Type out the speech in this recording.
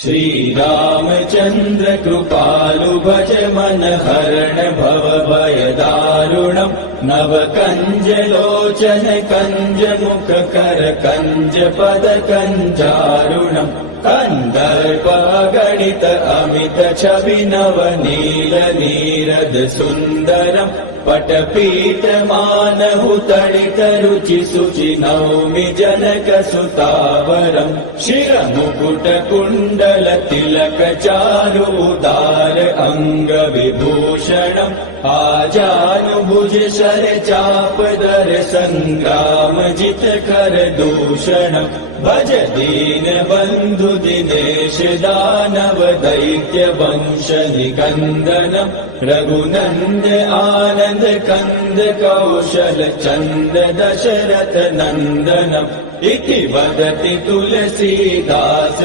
श्रीरामचन्द्र कृपालु भज मन हरण भव भय दारुणम् नव कंज लोचन कंज मुख कर कंज पद कंजारुणम् कंदर्प गणित अमित छवि नव नील नीरद सुन्दरम् पटपीठ मानहु तडित रुचि सुचि नौमि जनक सुतावरम् शिर मुकुट कुण्डल तिलक चारु उदार अंग विभूषणम् आजानुभुज शर चाप दर संग्राम जित कर दूषणम् भज दीन बंधु दिनेश दानव दैत्य वंश निकंदनम् रघुनंद आनंद कंद कौशल चंद दशरथ नंदनम् इति वदति तुलसीदास